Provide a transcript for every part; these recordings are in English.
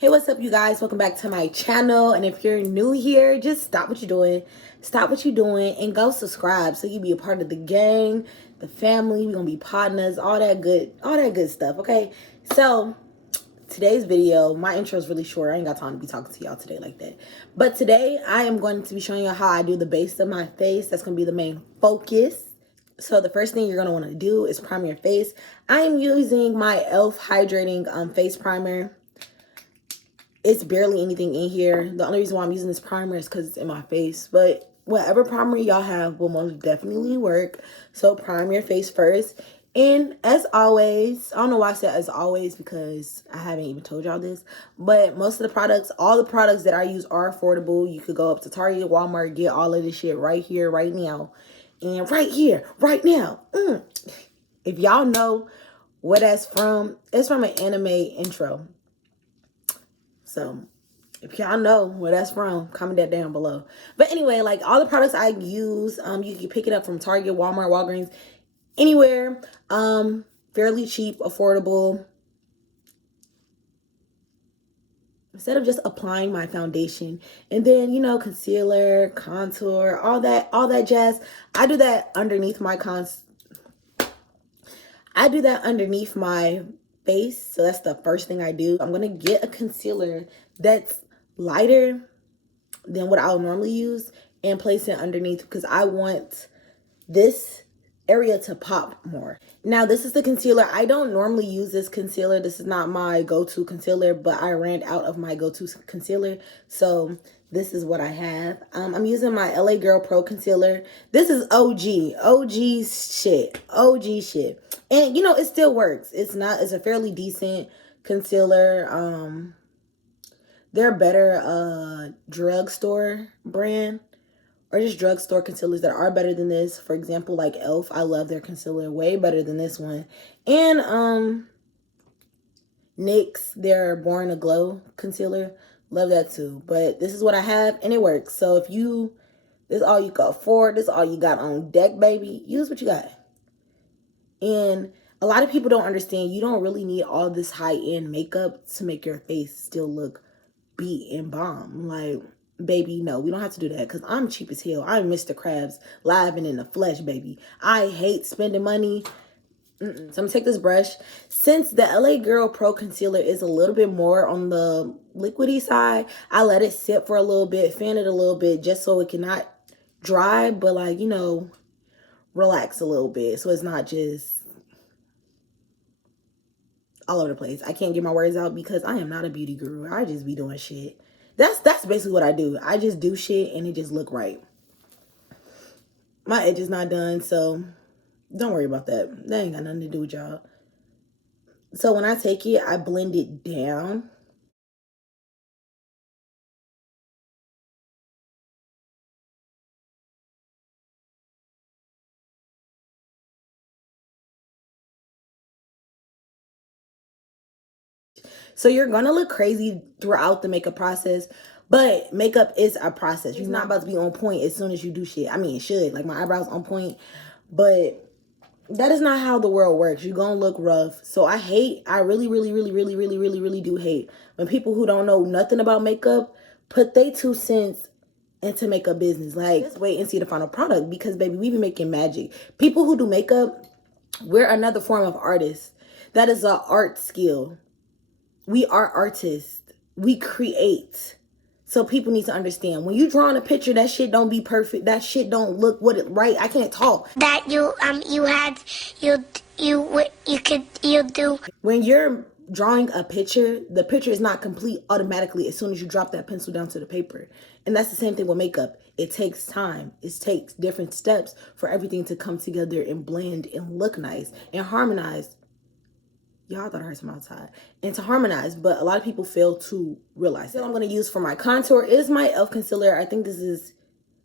Hey, what's up, you guys? Welcome back to my channel. And if you're new here, just stop what you're doing. Stop what you're doing and go subscribe so you be a part of the gang, the family. We're gonna be partners, all that good stuff. Okay. So today's video, my intro is really short. I ain't got time to be talking to y'all today like that. But today I am going to be showing you how I do the base of my face. That's gonna be the main focus. So the first thing you're gonna want to do is prime your face. I am using my e.l.f. hydrating face primer. It's barely anything in here. The only reason why I'm using this primer is because it's in my face. But whatever primer y'all have will most definitely work. So prime your face first. And as always, I don't know why I said as always because I haven't even told y'all this. But most of the products, all the products that I use are affordable. You could go up to Target, Walmart, get all of this shit right here, right now. And right here, right now. If y'all know what that's from, it's from an anime intro. So if y'all know where that's from, comment that down below. But anyway, like all the products I use, you can pick it up from Target, Walmart, Walgreens, anywhere. Fairly cheap, affordable. Instead of just applying my foundation and then, you know, concealer, contour, all that jazz, I do that underneath my face. So that's the first thing I do. I'm gonna get a concealer that's lighter than what I would normally use and place it underneath because I want this area to pop more. Now, this is the concealer. I don't normally use this concealer. This is not my go-to concealer, but I ran out of my go-to concealer. So this is what I have. I'm using my LA Girl Pro Concealer. This is OG shit. And you know, it still works. It's a fairly decent concealer. They're better drugstore brand or just drugstore concealers that are better than this. For example, like e.l.f. I love their concealer way better than this one. And NYX, their Born Aglow concealer, love that too. But this is what I have and it works. So if this is all you can afford, this is all you got on deck, baby, use what you got. And a lot of people don't understand you don't really need all this high-end makeup to make your face still look beat and bomb. Like, baby, no, we don't have to do that because I'm cheap as hell. I'm Mr. Krabs live and in the flesh, baby. I hate spending money. So I'm gonna take this brush. Since the LA Girl Pro Concealer is a little bit more on the liquidy side, I let it sit for a little bit, fan it a little bit just so it cannot dry, but like, you know, relax a little bit so it's not just all over the place. I can't get my words out because I am not a beauty guru. I just be doing shit. That's basically what I do. I just do shit and it just look right. My edge is not done, so don't worry about that. That ain't got nothing to do with y'all. So when I take it, I blend it down. So you're gonna look crazy throughout the makeup process, but makeup is a process. You're not about to be on point as soon as you do shit. I mean, it should. Like my eyebrows on point, but that is not how the world works. You're gonna look rough. So I really do hate when people who don't know nothing about makeup put they 2 cents into makeup business. Like, just wait and see the final product because baby, we be making magic. People who do makeup, we're another form of artist. That is an art skill. We are artists. We create. So people need to understand when you drawing a picture, that shit don't be perfect. That shit don't look what it right. I can't talk. That you do. When you're drawing a picture, the picture is not complete automatically as soon as you drop that pencil down to the paper. And that's the same thing with makeup. It takes time. It takes different steps for everything to come together and blend and look nice and harmonize. Y'all thought I heard some outside. And to harmonize, but a lot of people fail to realize that. What I'm going to use for my contour is my e.l.f. concealer. I think this is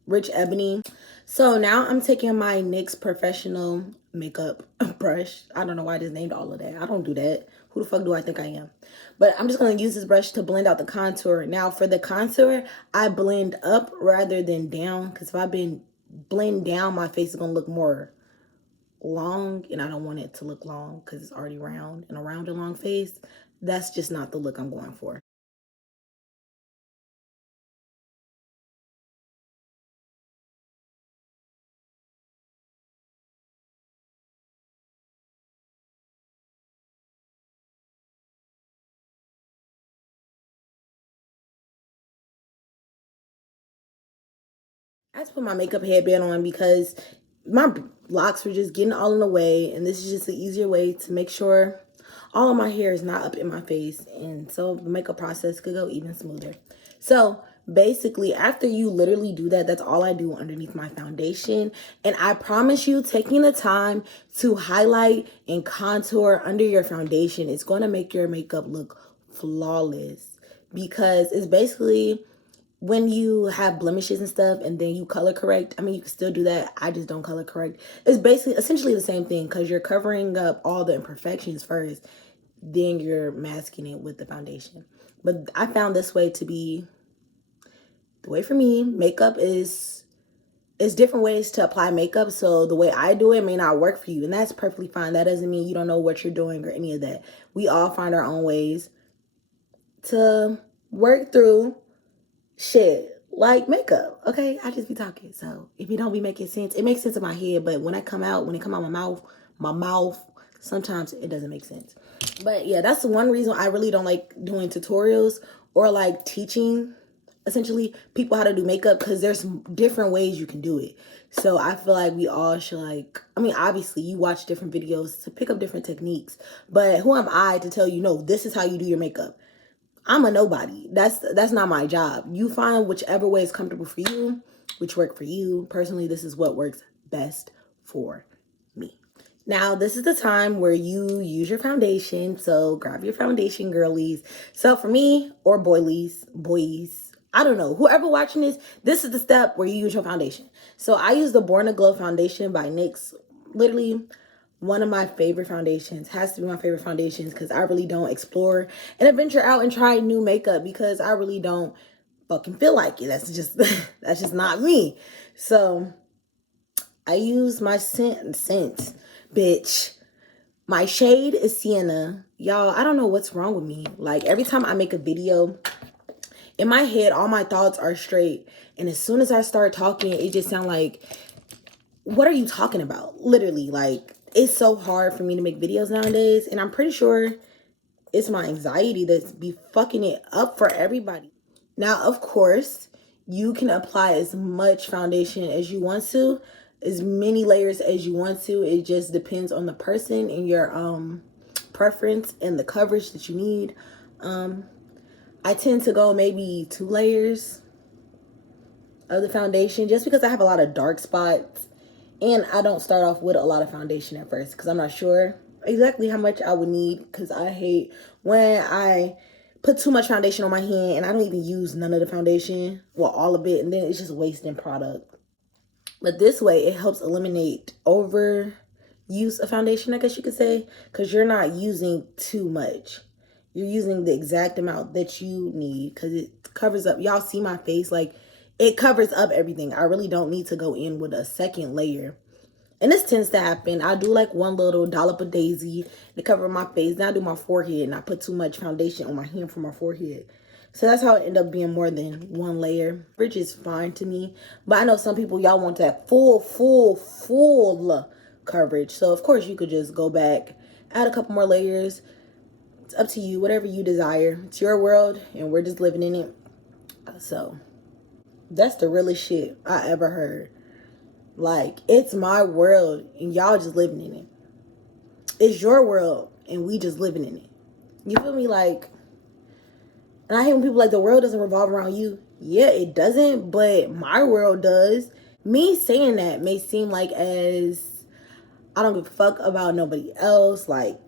Rich Ebony. So now I'm taking my NYX Professional Makeup brush. I don't know why I just named all of that. I don't do that. Who the fuck do I think I am? But I'm just going to use this brush to blend out the contour. Now for the contour, I blend up rather than down. Because if I blend down, my face is going to look more long. And I don't want it to look long because it's already round. And a round and long face, that's just not the look I'm going for. I had to put my makeup headband on because my locks were just getting all in the way, and this is just an easier way to make sure all of my hair is not up in my face, and so the makeup process could go even smoother. So basically, after you literally do that, that's all I do underneath my foundation. And I promise you, taking the time to highlight and contour under your foundation is going to make your makeup look flawless, because it's basically when you have blemishes and stuff and then you color correct. I mean, you can still do that. I just don't color correct. It's basically essentially the same thing, because you're covering up all the imperfections first, then you're masking it with the foundation. But I found this way to be the way for me. Makeup is different ways to apply makeup, so the way I do it may not work for you, and that's perfectly fine. That doesn't mean you don't know what you're doing or any of that. We all find our own ways to work through shit like makeup. Okay, I just be talking, so if it don't be making sense, it makes sense in my head, but when it come out my mouth, sometimes it doesn't make sense. But yeah, that's the one reason I really don't like doing tutorials or like teaching essentially people how to do makeup, because there's different ways you can do it. So I feel like we all should, like, I mean, obviously you watch different videos to pick up different techniques, but who am I to tell you, no, this is how you do your makeup? I'm a nobody. That's not my job. You find whichever way is comfortable for you, which work for you. Personally, this is what works best for me. Now, this is the time where you use your foundation. So grab your foundation, girlies. So for me, or boys, I don't know, whoever watching this is the step where you use your foundation. So I use the Born to Glow foundation by NYX. Literally one of my favorite foundations, has to be my favorite foundations, because I really don't explore and adventure out and try new makeup because I really don't fucking feel like it. That's just that's just not me. So I use my scent, bitch. My shade is Sienna. Y'all, I don't know what's wrong with me. Like, every time I make a video, in my head, all my thoughts are straight. And as soon as I start talking, it just sounds like, what are you talking about? Literally, like, it's so hard for me to make videos nowadays. And I'm pretty sure it's my anxiety that's be fucking it up for everybody. Now, of course, you can apply as much foundation as you want to, as many layers as you want to. It just depends on the person and your preference and the coverage that you need. I tend to go maybe 2 layers of the foundation, just because I have a lot of dark spots, and I don't start off with a lot of foundation at first because I'm not sure exactly how much I would need, because I hate when I put too much foundation on my hand and I don't even use none of the foundation, well, all of it, and then it's just wasting product. But this way, it helps eliminate over use of foundation, I guess you could say, because you're not using too much. You're using the exact amount that you need, because it covers up. Y'all see my face, like, it covers up everything. I really don't need to go in with a second layer. And this tends to happen. I do like one little dollop of Daisy to cover my face. Then I do my forehead, and I put too much foundation on my hand for my forehead. So that's how it ended up being more than one layer, which is fine to me. But I know some people, y'all want that full coverage. So of course you could just go back, add a couple more layers. It's up to you, whatever you desire. It's your world, and we're just living in it. So that's the realest shit I ever heard. Like, it's my world and y'all just living in it. It's your world and we just living in it. You feel me? Like, and I hate when people like, the world doesn't revolve around you. Yeah, it doesn't, but my world does. Me saying that may seem like as I don't give a fuck about nobody else. Like,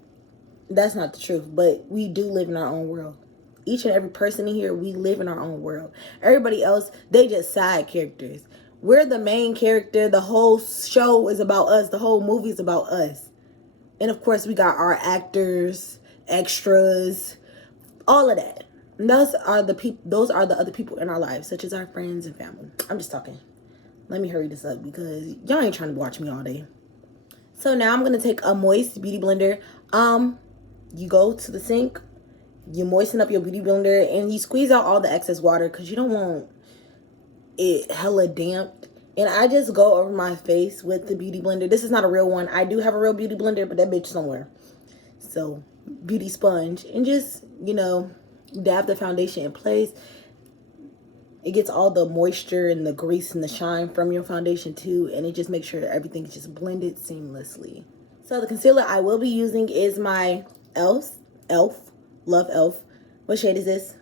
that's not the truth, but we do live in our own world. Each and every person in here, we live in our own world. Everybody else, they just side characters. We're the main character. The whole show is about us. The whole movie is about us. And of course, we got our actors, extras, all of that. And those are the people. Those are the other people in our lives, such as our friends and family. I'm just talking. Let me hurry this up because y'all ain't trying to watch me all day. So now I'm gonna take a moist beauty blender. You go to the sink, you moisten up your beauty blender, and you squeeze out all the excess water because you don't want it hella damp. And I just go over my face with the beauty blender. This is not a real one. I do have a real beauty blender, but that bitch somewhere. So beauty sponge, and just, you know, dab the foundation in place. It gets all the moisture and the grease and the shine from your foundation too, and it just makes sure everything is just blended seamlessly. So the concealer I will be using is my Elf, Love Elf. What shade is this?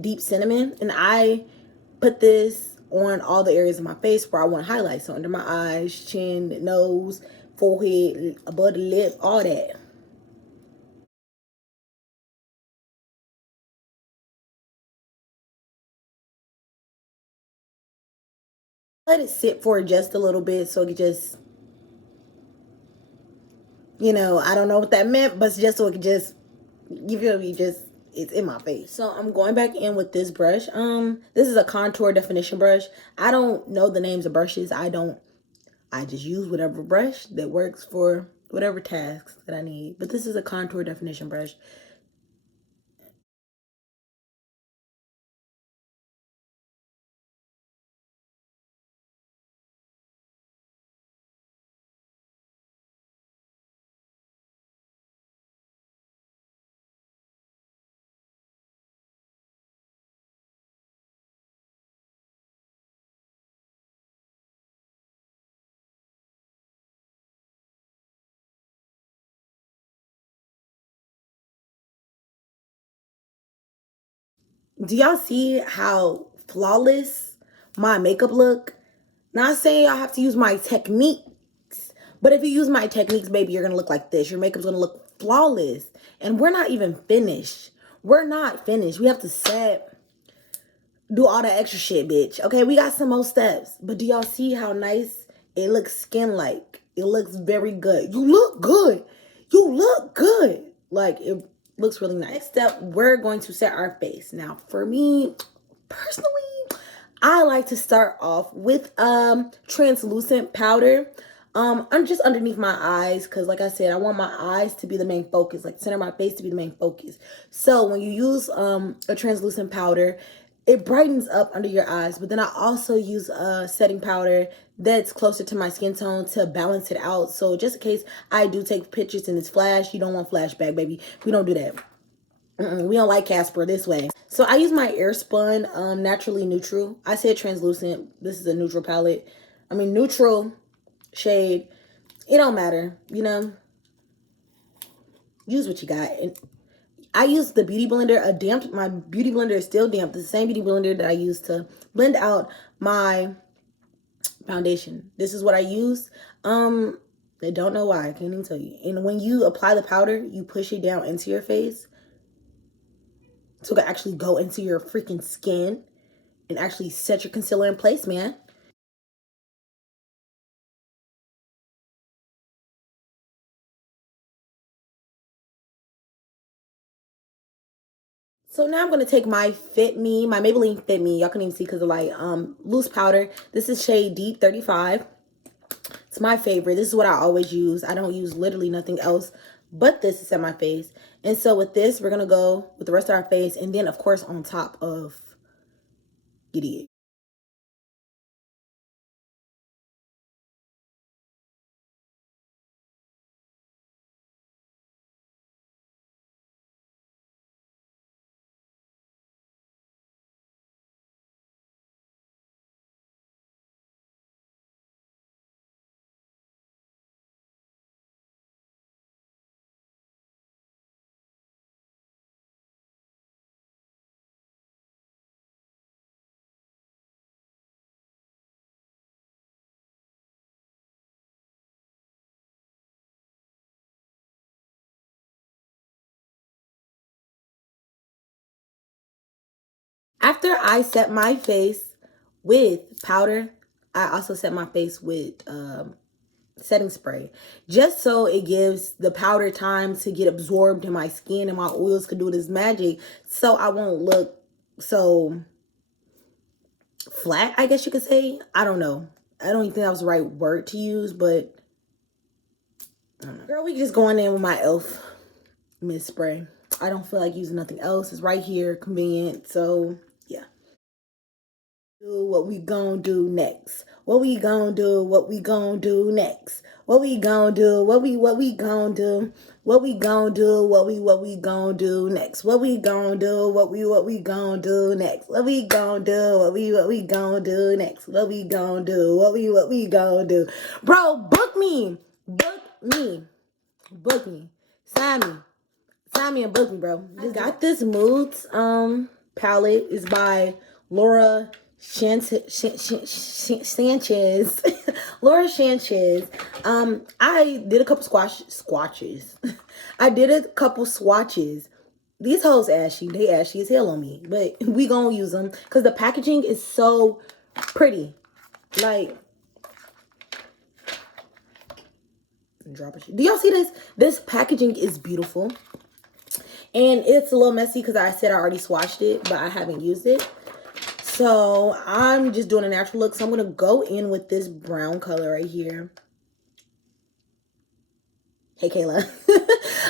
Deep Cinnamon. And I put this on all the areas of my face where I want highlights. So under my eyes, chin, nose, forehead, above the lip, all that. Let it sit for just a little bit so it just, I don't know what that meant, but just so it could just, you feel me, just, it's in my face. So I'm going back in with this brush. This is a contour definition brush. I don't know the names of brushes. I just use whatever brush that works for whatever tasks that I need. But this is a contour definition brush. Do y'all see how flawless my makeup look? Not saying y'all have to use my techniques, but if you use my techniques, baby, you're gonna look like this. Your makeup's gonna look flawless. And we're not even finished. We're not finished. We have to set, do all that extra shit, bitch. Okay, we got some more steps. But do y'all see how nice it looks skin-like? It looks very good. You look good. You look good. Like, it looks really nice. Next step, we're going to set our face. Now, for me, personally, I like to start off with translucent powder. I'm just underneath my eyes because, like I said, I want my eyes to be the main focus, like center of my face to be the main focus. So when you use a translucent powder, it brightens up under your eyes. But then I also use a setting powder that's closer to my skin tone to balance it out. So just in case I do take pictures and it's flash, you don't want flashback, baby. We don't do that. We don't like Casper this way. So I use my Airspun Naturally Neutral. I said translucent. This is a neutral palette. I mean, neutral shade. It don't matter, Use what you got. And I use the Beauty Blender, my Beauty Blender is still damp. The same Beauty Blender that I use to blend out my foundation. This is what I use. I don't know why. I can't even tell you. And when you apply the powder, you push it down into your face. So it can actually go into your freaking skin and actually set your concealer in place, man. So now I'm going to take my my Maybelline Fit Me. Y'all can even see because of like loose powder. This is shade Deep 35. It's my favorite. This is what I always use. I don't use literally nothing else but this to set my face. And so with this, we're going to go with the rest of our face. And then, of course, on top of Giddy. After I set my face with powder, I also set my face with setting spray, just so it gives the powder time to get absorbed in my skin and my oils could do this magic, so I won't look so flat, I guess you could say. I don't know. I don't even think that was the right word to use, but I don't know. Girl, we just going in with my e.l.f. mist spray. I don't feel like using nothing else. It's right here, convenient. So Do what we gonna do next? What we gonna do? What we gonna do next? What we gonna do? What we gonna do? What we gonna do? What we gonna do next? What we gonna do? What we gonna do next? What we gonna do? What we gonna do next? What we gonna do? What we gonna do? Bro, book me. Book me. Book me. Sign me. Sign me and book me, bro. I got this Moods palette. Is by Laura Sanchez. Laura Sanchez. I did a couple swatches. I did a couple swatches. These hoes ashy. They ashy as hell on me. But we gonna use them. Because the packaging is so pretty. Like, drop a shit. Do y'all see this? This packaging is beautiful. And it's a little messy because I said I already swatched it, but I haven't used it. So I'm just doing a natural look. So I'm going to go in with this brown color right here. Hey, Kayla.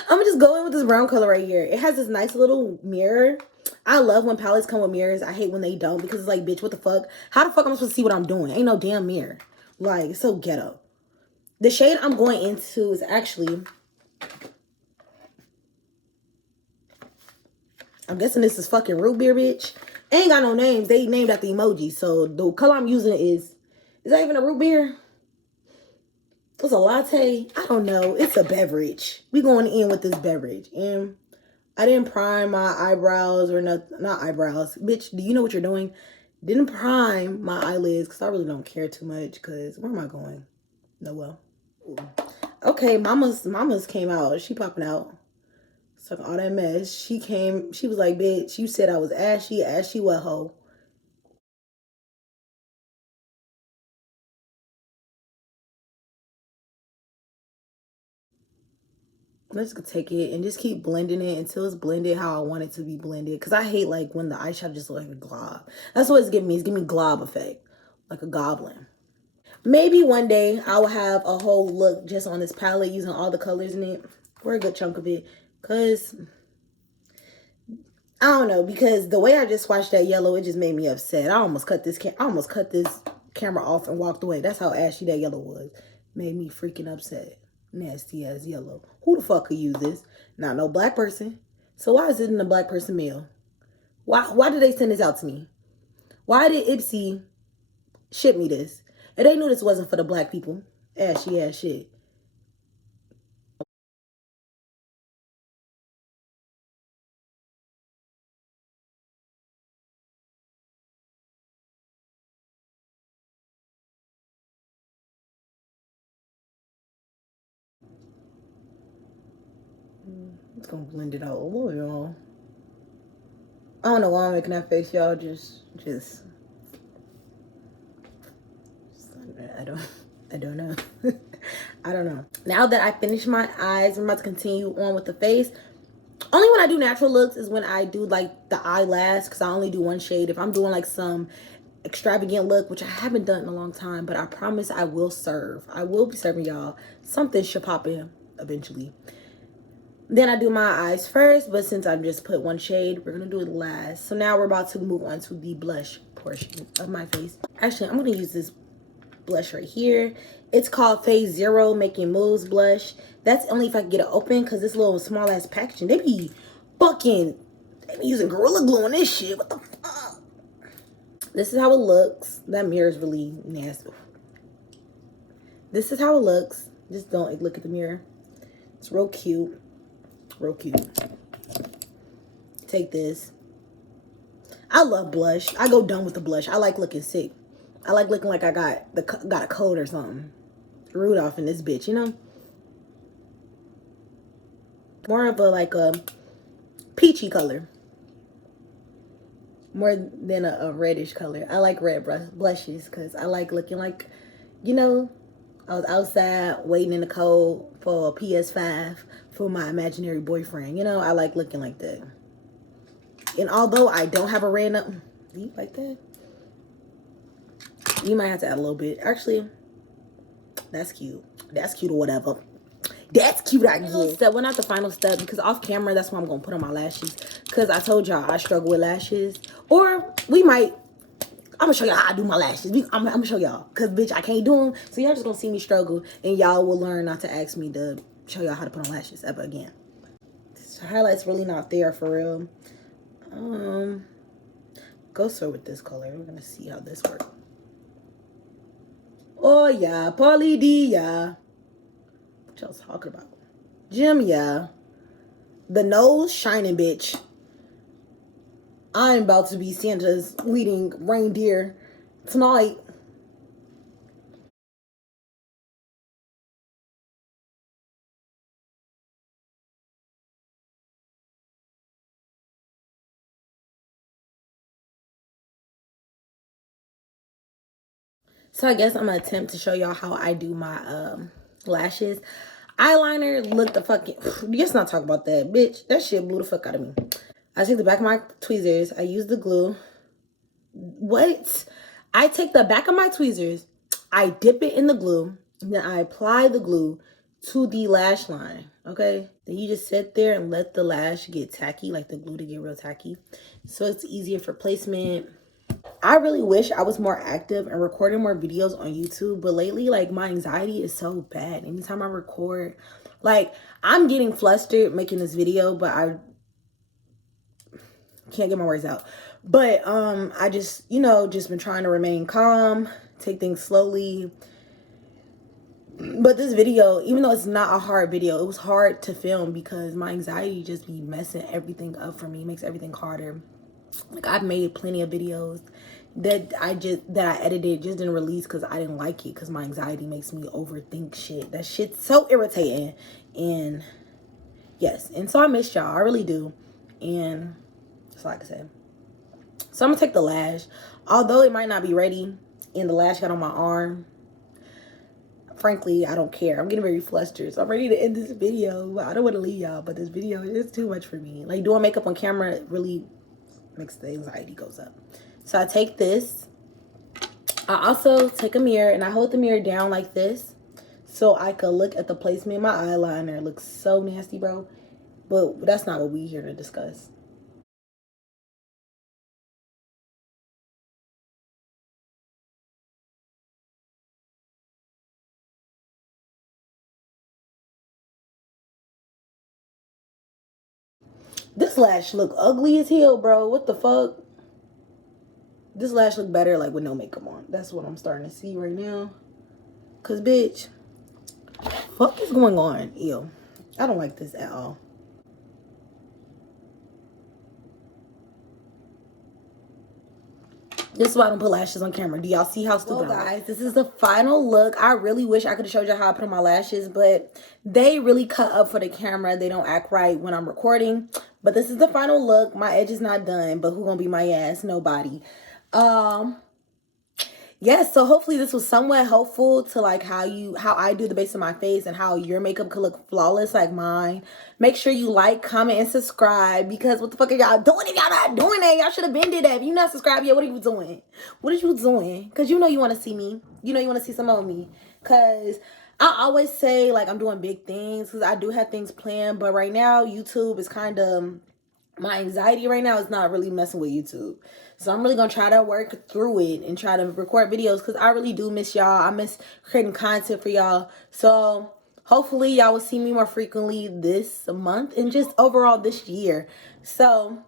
I'm just going with this brown color right here. It has this nice little mirror. I love when palettes come with mirrors. I hate when they don't because it's like, bitch, what the fuck? How the fuck am I supposed to see what I'm doing? Ain't no damn mirror. Like, it's so ghetto. The shade I'm going into is actually... I'm guessing this is fucking root beer, bitch. Ain't got no names. They named after emoji. So the color I'm using is that even a root beer? It's a latte? I don't know. It's a beverage. We going in with this beverage. And I didn't prime my eyebrows or not eyebrows. Bitch, do you know what you're doing? Didn't prime my eyelids because I really don't care too much because where am I going? Nowhere. Okay, mama's came out. She popping out. So all that mess. She came, she was like, bitch, you said I was ashy what hoe? I'm just gonna take it and just keep blending it until it's blended how I want it to be blended. Cause I hate like when the eyeshadow just looks like a glob. That's what it's giving me. It's giving me glob effect. Like a goblin. Maybe one day I will have a whole look just on this palette using all the colors in it. For a good chunk of it. Cause I don't know, because the way I just swatched that yellow, it just made me upset. I almost cut this camera off and walked away. That's how ashy that yellow was. Made me freaking upset. Nasty ass yellow. Who the fuck could use this? Not no black person. So why is it in the black person mail? Why did they send this out to me? Why did Ipsy ship me this? And they knew this wasn't for the black people. Ashy ass shit. It's gonna blend it out a little, y'all. I don't know why I'm making that face, y'all. Just I don't know. I don't know. Now that I finished my eyes, I'm about to continue on with the face. Only when I do natural looks is when I do like the eyelash, because I only do one shade. If I'm doing like some extravagant look, which I haven't done in a long time, but I promise I will serve. I will be serving y'all. Something should pop in eventually. Then I do my eyes first, but since I just put one shade, we're gonna do it last. So now we're about to move on to the blush portion of my face. Actually, I'm gonna use this blush right here. It's called Phase Zero Making Moves blush. That's only if I can get it open, because this little small ass packaging, they be using Gorilla Glue on this shit. What the fuck? This is how it looks. That mirror is really nasty. This is how it looks. Just don't look at the mirror. It's real cute. Real cute. Take this. I love blush. I go dumb with the blush. I like looking sick. I like looking like I got a cold or something. Rudolph in this bitch, you know? More of a like a peachy color. More than a reddish color. I like red blushes because I like looking like, you know, I was outside waiting in the cold for a PS5 for my imaginary boyfriend. You know, I like looking like that. And although I don't have a red nose, do you like that? You might have to add a little bit. Actually, that's cute. That's cute or whatever. That's cute, I guess. Step one, not the final step, because off camera, that's what I'm going to put on my lashes. Because I told y'all I struggle with lashes. Or we might I'm gonna show y'all how I do my lashes. I'm gonna show y'all, cause bitch, I can't do them. So y'all just gonna see me struggle, and y'all will learn not to ask me to show y'all how to put on lashes ever again. This highlight's really not there for real. Go start with this color. We're gonna see how this works. Oh yeah, Pauly D, yeah. What y'all talking about? Jim, yeah. The nose shining, bitch. I'm about to be Santa's leading reindeer tonight. So I guess I'm gonna attempt to show y'all how I do my lashes. Eyeliner, look the fucking, let's not talk about that, bitch. That shit blew the fuck out of me. I take the back of my tweezers. I use the glue. What? I take the back of my tweezers. I dip it in the glue. And then I apply the glue to the lash line. Okay? Then you just sit there and let the lash get tacky, like the glue to get real tacky. So it's easier for placement. I really wish I was more active and recording more videos on YouTube, but lately, like, my anxiety is so bad. Anytime I record, like, I'm getting flustered making this video, but I can't get my words out. But I just, you know, just been trying to remain calm, take things slowly. But this video, even though it's not a hard video, it was hard to film because my anxiety just be messing everything up for me. It makes everything harder. Like, I've made plenty of videos that I edited, just didn't release because I didn't like it, because my anxiety makes me overthink shit. That shit's so irritating. And yes, and so I miss y'all, I really do. And that's all I can say. So I'm gonna take the lash, although it might not be ready and the lash got on my arm. Frankly, I don't care. I'm getting very flustered, so I'm ready to end this video. I don't want to leave y'all, but this video is too much for me. Like, doing makeup on camera really makes the anxiety goes up. So I take this. I also take a mirror and I hold the mirror down like this so I could look at the placement of my eyeliner. It looks so nasty, bro. But that's not what we're here to discuss. This lash look ugly as hell, bro. What the fuck? This lash look better like with no makeup on. That's what I'm starting to see right now. Cause bitch, fuck is going on? Ew. I don't like this at all. This is why I don't put lashes on camera. Do y'all see how stupid I am? Guys, this is the final look. I really wish I could have showed you how I put on my lashes, but they really cut up for the camera. They don't act right when I'm recording. But this is the final look. My edge is not done, but who gonna be my ass? Nobody. Yes, so hopefully this was somewhat helpful to like how I do the base of my face and how your makeup could look flawless like mine. Make sure you like, comment, and subscribe, because what the fuck are y'all doing if y'all not doing that? Y'all should have been did that. If you not subscribed yet, what are you doing? What are you doing? Because you know you want to see me. You know you want to see some of me. Because I always say like I'm doing big things because I do have things planned. But right now, YouTube is kind of... my anxiety right now is not really messing with YouTube. So I'm really going to try to work through it and try to record videos because I really do miss y'all. I miss creating content for y'all. So hopefully y'all will see me more frequently this month and just overall this year. So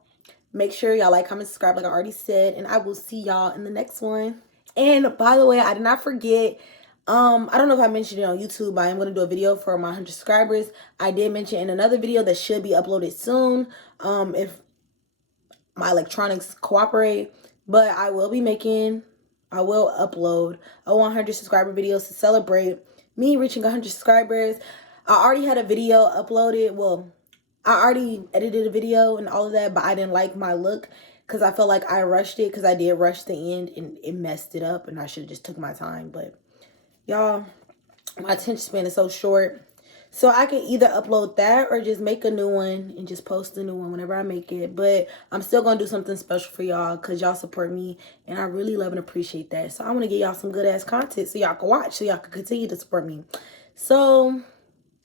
make sure y'all like, comment, subscribe like I already said. And I will see y'all in the next one. And by the way, I did not forget... I don't know if I mentioned it on YouTube, but I am going to do a video for my 100 subscribers. I did mention in another video that should be uploaded soon, if my electronics cooperate. But I will upload a 100 subscriber videos to celebrate me reaching 100 subscribers. I already had a video uploaded. Well, I already edited a video and all of that, but I didn't like my look because I felt like I rushed it, because I did rush the end and it messed it up, and I should have just took my time. But y'all, my attention span is so short. So I can either upload that or just make a new one and just post a new one whenever I make it. But I'm still going to do something special for y'all because y'all support me. And I really love and appreciate that. So I want to get y'all some good ass content so y'all can watch, so y'all can continue to support me. So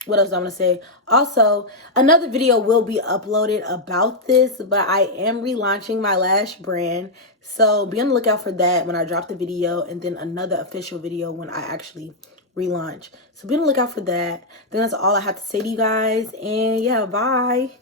what else do I want to say? Also, another video will be uploaded about this, but I am relaunching my lash brand. So be on the lookout for that when I drop the video, and then another official video when I actually relaunch. So be on the lookout for that. Then that's all I have to say to you guys. And yeah, bye.